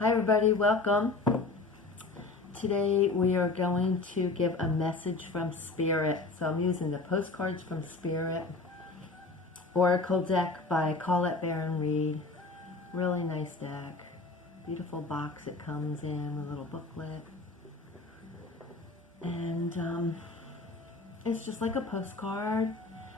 Hi everybody, welcome. Today we are going to give a message from Spirit. So I'm using the Postcards from Spirit Oracle deck by Colette Baron Reed. Really nice deck. Beautiful box it comes in with a little booklet. And it's just like a postcard,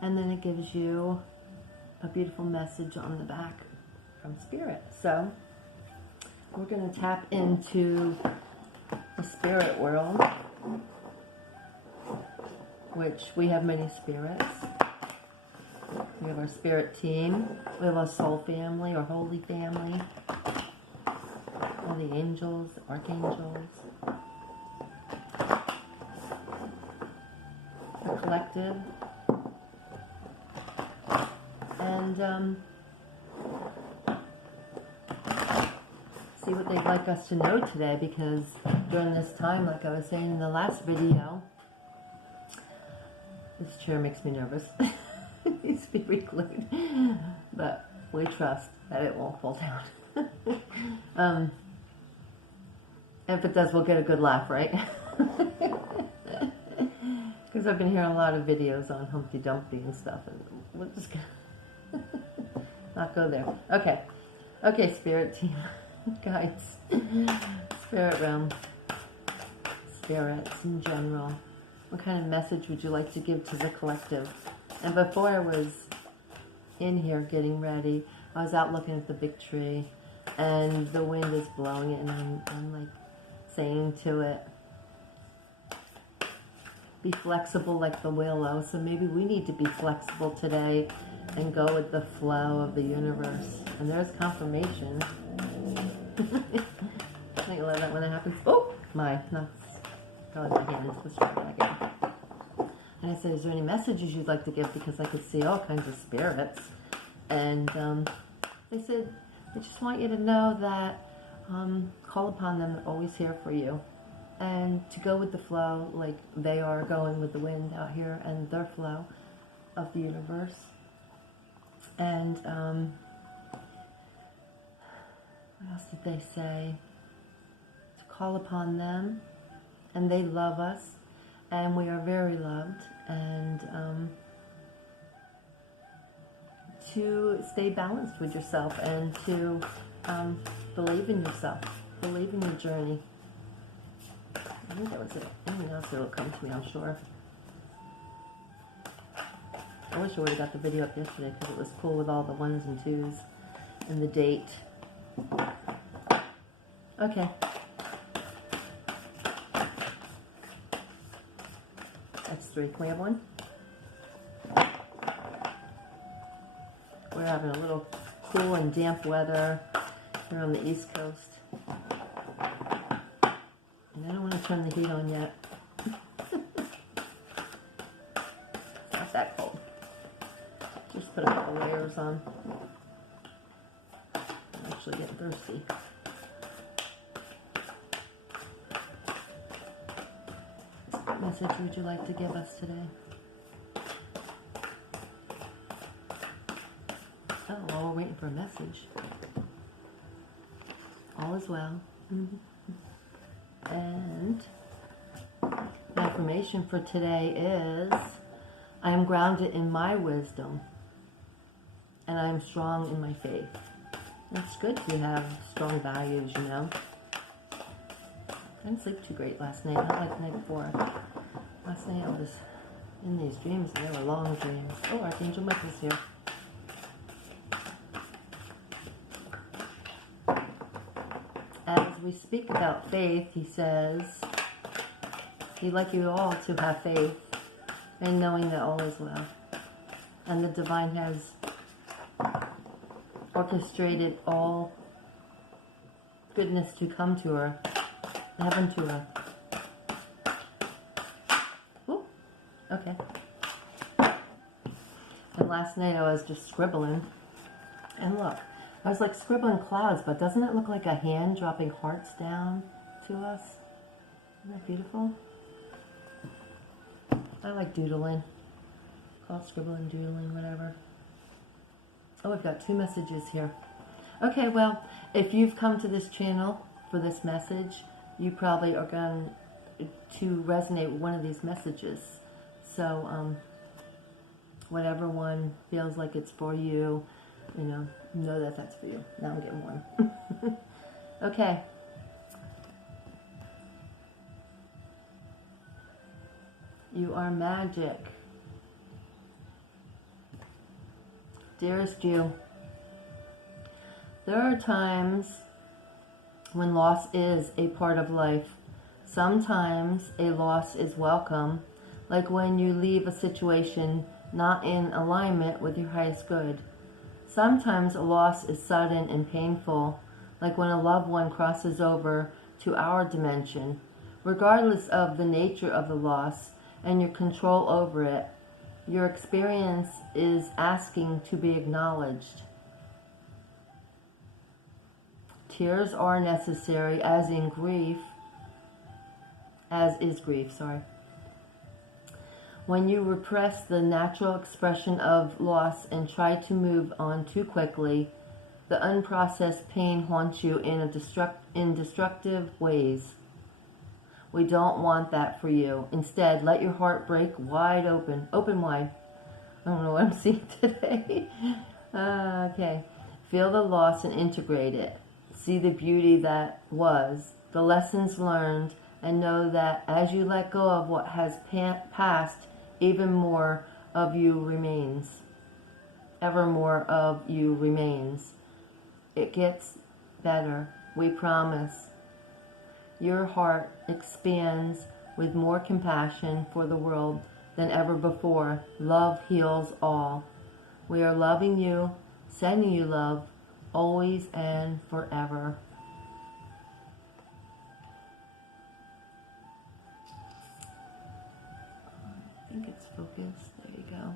and then it gives you a beautiful message on the back from Spirit. So we're going to tap into the spirit world, which we have many spirits. We have our spirit team. We have our soul family or holy family. All the angels, archangels. The collective. And see what they'd like us to know today, because during this time, like I was saying in the last video, this chair makes me nervous. It needs to be recluded, but we trust that it won't fall down. If it does, we'll get a good laugh, right? Because I've been hearing a lot of videos on Humpty Dumpty and stuff, and we're just gonna not go there. Okay, spirit team. Guides, spirit realm, spirits in general. What kind of message would you like to give to the collective? And before I was in here getting ready, I was out looking at the big tree, and the wind is blowing it, and I'm like saying to it, be flexible like the willow. So maybe we need to be flexible today and go with the flow of the universe. And there's confirmation. I think I love that when that happens. Oh, my nuts. Probably my hand. Let's try that again. And I said, is there any messages you'd like to give? Because I could see all kinds of spirits. And they said, they just want you to know that call upon them. They're always here for you. And to go with the flow, like they are going with the wind out here and their flow of the universe. And what else did they say? To call upon them, and they love us, and we are very loved, and to stay balanced with yourself, and to believe in yourself, believe in your journey. I think that was it. Anything else that will come to me, I'm sure. I wish I would have got the video up yesterday, because it was cool with all the ones and twos and the date. Okay. That's 3. Can we have 1? We're having a little cool and damp weather here on the East Coast. And I don't want to turn the heat on yet. It's not that cold. Just put a couple layers on. I'm actually getting thirsty. What message would you like to give us today? Oh, well, we're waiting for a message. All is well. And the affirmation for today is, I am grounded in my wisdom, and I am strong in my faith. It's good to have strong values, you know. I didn't sleep too great last night, not like the night before. Last night I was in these dreams, and they were long dreams. Oh, Archangel Michael's here. As we speak about faith, he says, he'd like you all to have faith in knowing that all is well. And the divine has orchestrated all goodness to come to her, heaven to her. Ooh, okay. And last night I was just scribbling, and look, I was like scribbling clouds, but doesn't it look like a hand dropping hearts down to us? Isn't that beautiful? I like doodling. Call it scribbling, doodling, whatever. Oh, I've got 2 messages here. Okay, well, if you've come to this channel for this message, you probably are going to resonate with one of these messages. So, whatever one feels like it's for you, know that that's for you. Now I'm getting one. Okay. You are magic. Dearest you, there are times when loss is a part of life. Sometimes a loss is welcome, like when you leave a situation not in alignment with your highest good. Sometimes a loss is sudden and painful, like when a loved one crosses over to our dimension. Regardless of the nature of the loss and your control over it, your experience is asking to be acknowledged. Tears are necessary, as is grief. When you repress the natural expression of loss and try to move on too quickly, the unprocessed pain haunts you in destructive ways. We don't want that for you. Instead, let your heart break wide open. Open wide. I don't know what I'm seeing today. Okay. Feel the loss and integrate it. See the beauty that was, the lessons learned, and know that as you let go of what has passed, even more of you remains. Ever more of you remains. It gets better. We promise. Your heart expands with more compassion for the world than ever before. Love heals all. We are loving you, sending you love, always and forever. I think it's focused. There you go.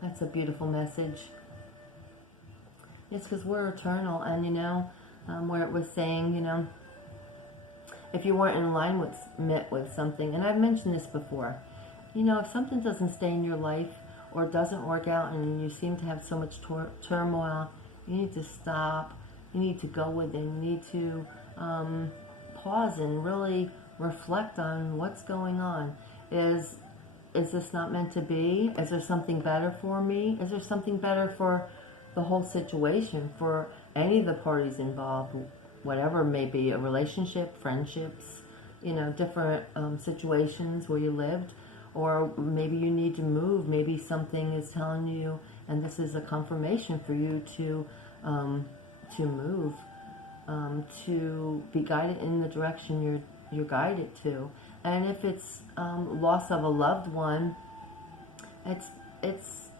That's a beautiful message. It's because we're eternal, and where it was saying, if you weren't in alignment with something, and I've mentioned this before, if something doesn't stay in your life or doesn't work out and you seem to have so much turmoil, you need to stop, you need to go within, you need to pause and really reflect on what's going on. Is this not meant to be? Is there something better for me? Is there something better for the whole situation, for any of the parties involved? Whatever it may be, a relationship, friendships, different situations where you lived, or maybe you need to move. Maybe something is telling you, and this is a confirmation for you to move, to be guided in the direction you're guided to. And if it's loss of a loved one, it's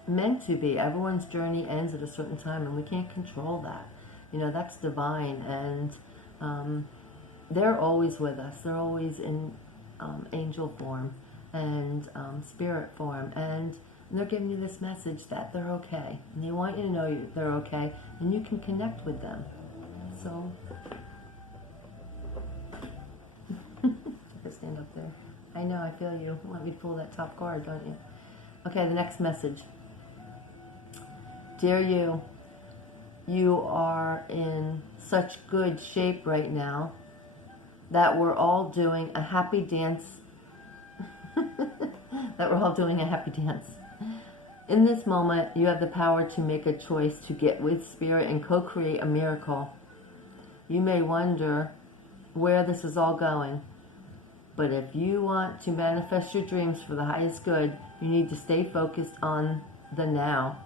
meant to be. Everyone's journey ends at a certain time, and we can't control that. That's divine, and they're always with us. They're always in angel form and spirit form, and they're giving you this message that they're okay, and they want you to know they're okay, and you can connect with them. So, stand up there. I know, I feel you. Let me pull that top card, don't you? Okay, the next message. Dear you, you are in such good shape right now that we're all doing a happy dance. In this moment, you have the power to make a choice to get with spirit and co-create a miracle. You may wonder where this is all going, but if you want to manifest your dreams for the highest good, you need to stay focused on the now.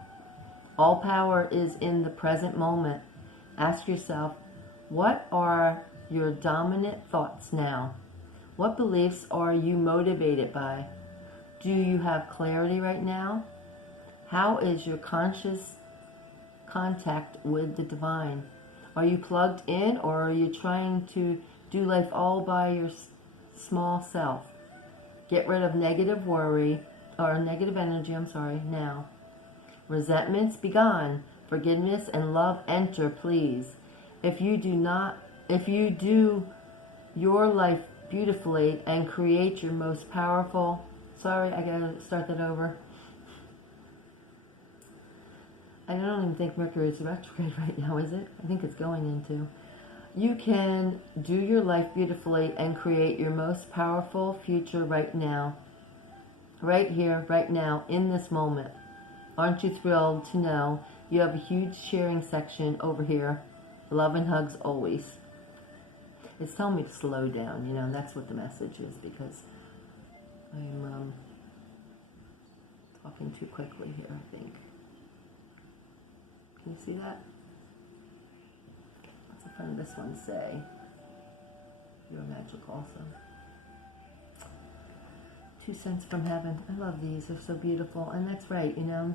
All power is in the present moment. Ask yourself, what are your dominant thoughts now? What beliefs are you motivated by? Do you have clarity right now? How is your conscious contact with the divine? Are you plugged in, or are you trying to do life all by your small self? Get rid of negative worry, or negative energy, now. Resentments be gone. Forgiveness and love enter, please. If you do your life beautifully and create your most powerful... Sorry, I gotta start that over. I don't even think Mercury is retrograde right now, is it? I think it's going into. You can do your life beautifully and create your most powerful future right now. Right here, right now, in this moment. Aren't you thrilled to know you have a huge sharing section over here? Love and hugs always. It's telling me to slow down, you know, and that's what the message is, because I'm talking too quickly here, I think. Can you see that? What's the front of this one say? You're magic also. 2 cents from heaven. I love these. They're so beautiful. And that's right, you know.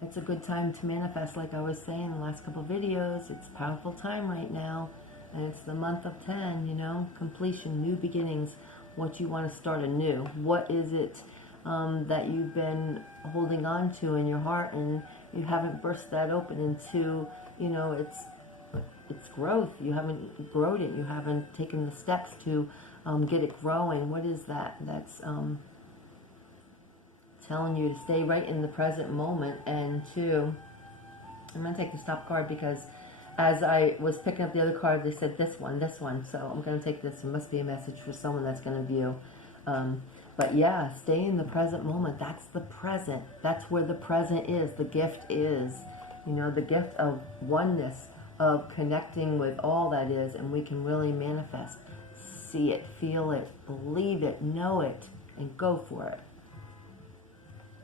It's a good time to manifest, like I was saying in the last couple of videos. It's a powerful time right now. And it's the month of 10, you know. Completion, new beginnings. What you want to start anew. What is it that you've been holding on to in your heart, and you haven't burst that open into, you know, it's growth. You haven't grown it. You haven't taken the steps to get it growing. What is that? That's telling you to stay right in the present moment. And to, I'm going to take the stop card, because as I was picking up the other card, they said this one. So I'm going to take this. It must be a message for someone that's going to view. But yeah, stay in the present moment. That's the present. That's where the present is. The gift is, you know, the gift of oneness, of connecting with all that is, and we can really manifest. See it, feel it, believe it, know it, and go for it.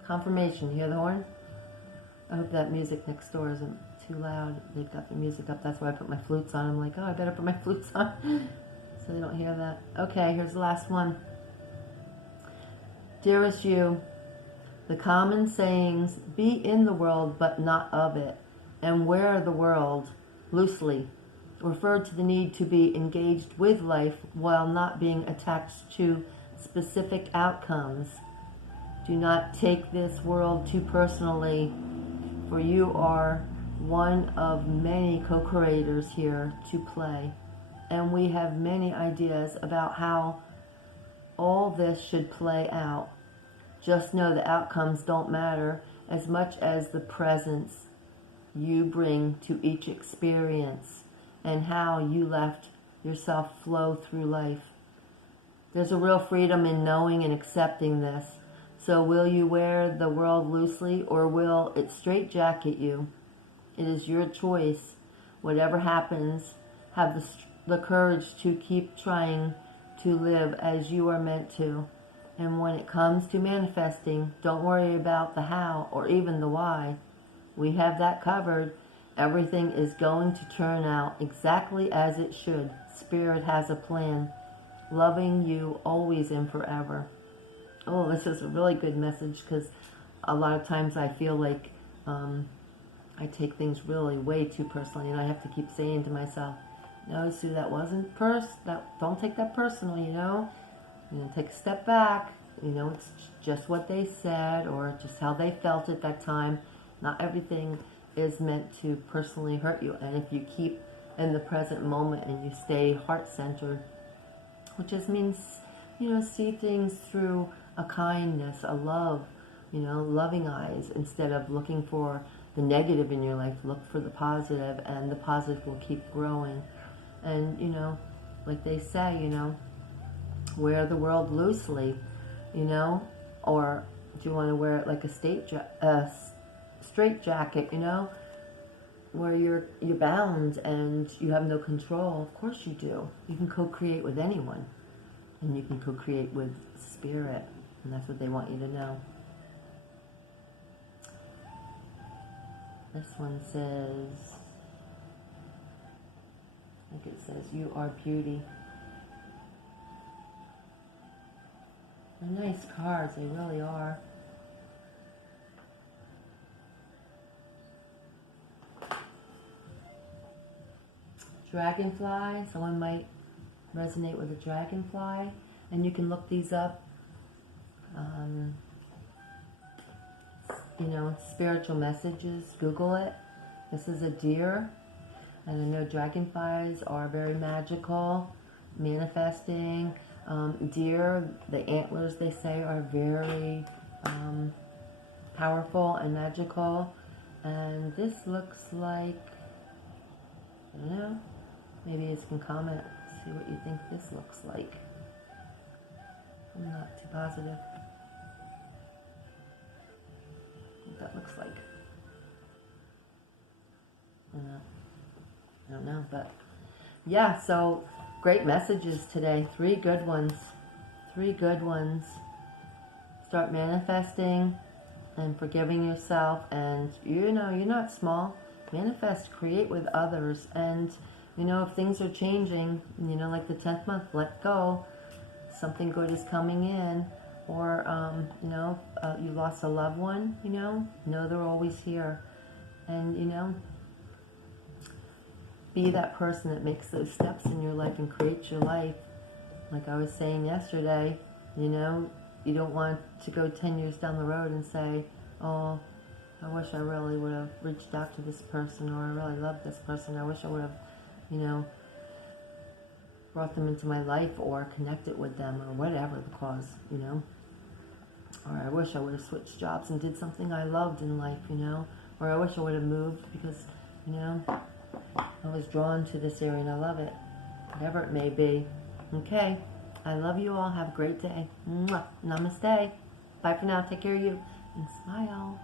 Confirmation. Hear the horn? I hope that music next door isn't too loud. They've got the music up. That's why I put my flutes on. I'm like, oh, I better put my flutes on so they don't hear that. Okay, here's the last one. Dearest you, the common sayings, be in the world but not of it, and wear the world loosely, refer to the need to be engaged with life while not being attached to specific outcomes. Do not take this world too personally, for you are one of many co-creators here to play, and we have many ideas about how all this should play out. Just know the outcomes don't matter as much as the presence you bring to each experience and how you left yourself flow through life. There's a real freedom in knowing and accepting this. So will you wear the world loosely, or will it straitjacket you? It is your choice. Whatever happens, have the courage to keep trying to live as you are meant to. And when it comes to manifesting, don't worry about the how or even the why. We have that covered. Everything is going to turn out exactly as it should. Spirit has a plan. Loving you always and forever. Oh, this is a really good message, because a lot of times I feel like I take things really way too personally, and I have to keep saying to myself, no, Sue, that wasn't don't take that personal, you know. You know, take a step back. You know, it's just what they said or just how they felt at that time. Not everything is meant to personally hurt you. And if you keep in the present moment and you stay heart-centered, which just means, you know, see things through a kindness, a love, you know, loving eyes, instead of looking for the negative in your life. Look for the positive, and the positive will keep growing. And, you know, like they say, you know, wear the world loosely, you know, or do you want to wear it like a straight jacket, you know, where you're bound and you have no control? Of course you do. You can co-create with anyone, and you can co-create with spirit, and that's what they want you to know. This one says, I think it says, you are beauty. They're nice cards, they really are. Dragonfly, someone might resonate with a dragonfly, and you can look these up. You know, spiritual messages, Google it. This is a deer, and I know dragonflies are very magical, manifesting. Deer, the antlers, they say, are very powerful and magical. And this looks like, I don't know, maybe you can comment, see what you think this looks like. I'm not too positive what that looks like. I don't know, but yeah, so great messages today. 3 good ones. 3 good ones. Start manifesting and forgiving yourself, and you know, you're not small. Manifest, create with others, and you know, if things are changing, you know, like the 10th month, let go. Something good is coming in, or you know, you lost a loved one, you know they're always here, and you know, be that person that makes those steps in your life and creates your life. Like I was saying yesterday, you know, you don't want to go 10 years down the road and say, oh, I wish I really would have reached out to this person, or I really love this person. I wish I would have, you know, brought them into my life or connected with them, or whatever the cause, you know. Or I wish I would have switched jobs and did something I loved in life, you know. Or I wish I would have moved because, you know, I was drawn to this area and I love it. Whatever it may be. Okay. I love you all. Have a great day. Mwah. Namaste. Bye for now. Take care of you. And smile.